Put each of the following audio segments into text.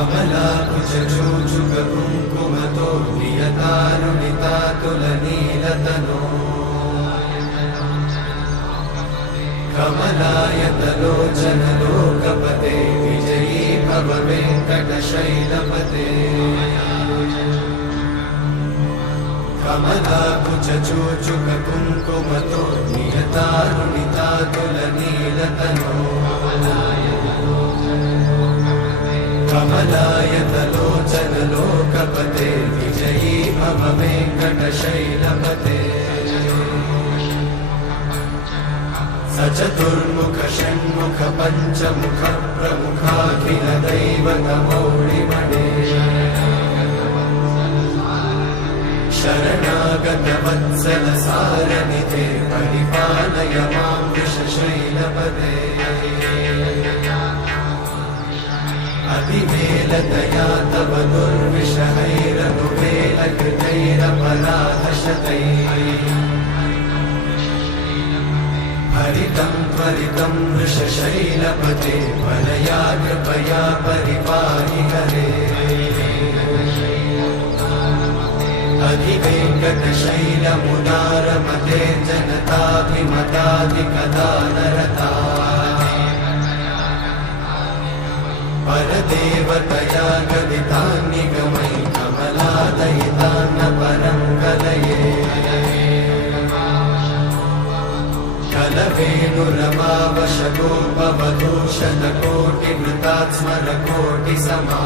कमलाकुचूचुककुङ्कुमतो नियतानुनितातुलनीलतनो कमलायतलोचनलोकपते विजयी भव वेङ्कटशैलपते कमलाकुचूचुककुङ्कुमतो नियतानुनितातुलनीलतनो कमलायतलोचनलोकपते विजयी भव वेङ्कटशैलपते सचतुर्मुख षण्मुख पञ्चमुख प्रमुखाखिलदैवतमौळिमणे शरणागतवत्सल सारनिधे परिपालय मां वृषशैलपते अतिवेलतया तव दुर्विषहैरनुवेलकृतैरपराधशतैः हरितं त्वरितं वृषशैलपते परया कृपया परिपाहि हरे अधिवेङ्कटशैलमुदारमते जनताभिमताधिकदानरता परदेवतया गदितान्निगमै कमलादयितान्न परं कलये कलवेणुरमावशतोपवधूषणकोटिवृतात्स्मरकोटिसमा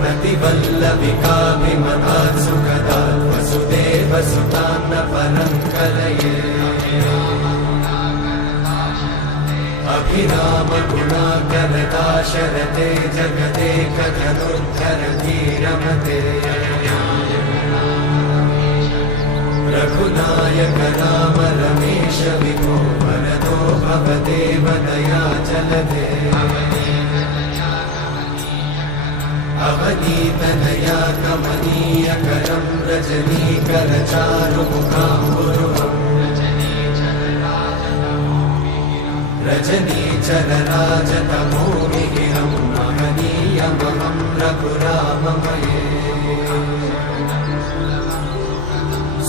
प्रतिवल्लविकाभिमतात् सुखदात् वसुदेवसुतान्न परं कलये अभिरामगुणाकरदाशरथे जगदेकधनुर्धरधीरमते रघुनायक राम रमेश विभो वरदो भवदेव दयाचलधे अवनीतनया कमनीयकरं रजनीकरचारुमुखाम्बुरुहम् रजनीचरराजतमोमिहिरं महनीयमहं रघुराममये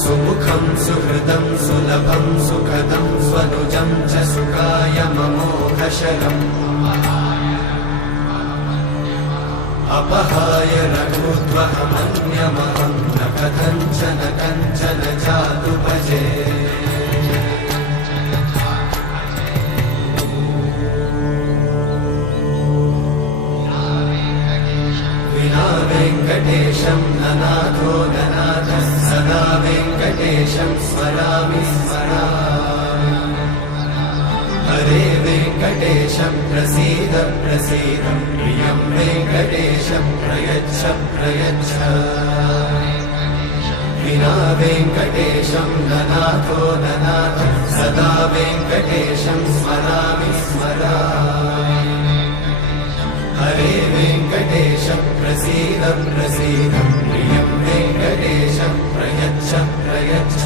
सुमुखं सुहृदं सुलभं सुखदं स्वनुजं च सुखाय ममोघशरम् अपहाय रघुत्वहमन्यमहं न कथञ्चन कञ्चन जातु भजे विना वेङ्कटेशं ननाथो ननाथः सदा वेङ्कटेशं स्मरामि स्मरामि हरे वेङ्कटेशं प्रसीद प्रसीद प्रियं वेङ्कटेशं प्रयच्छ प्रयच्छ विना वेङ्कटेशं ननाथो ननाथः सदा वेङ्कटेशं स्मरामि स्मरामि हरे वेङ्कटेशं प्रसीद प्रसीद प्रियं वेङ्कटेशं प्रयच्छ प्रयच्छ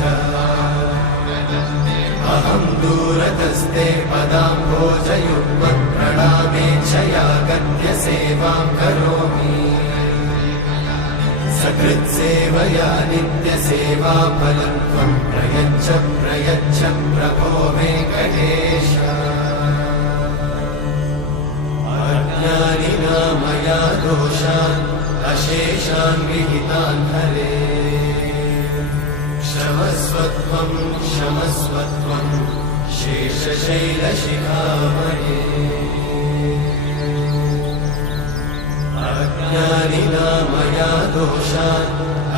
अहं दूरतस्ते पदाम्भोजयुग्मं प्रणामेच्छया गद्य सेवां करोमि सकृत्सेवया नित्यसेवाफलं त्वं प्रयच्छ प्रयच्छ प्रभो वेङ्कटेश अज्ञानिना मया दोषान् अशेषान् विहितान् हरे क्षमस्वत्वं क्षमस्वत्वं शेषशैलशिखामणे अज्ञानिना मया दोषान्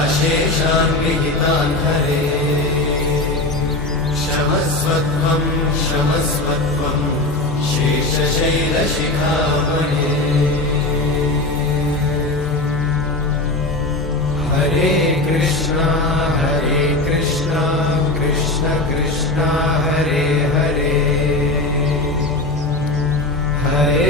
अशेषान् विहितान् हरे क्षमस्वत्वं क्षमस्वत्वं शेषशैलशिखामणे हरे कृष्णा कृष्ण कृष्ण हरे हरे हरे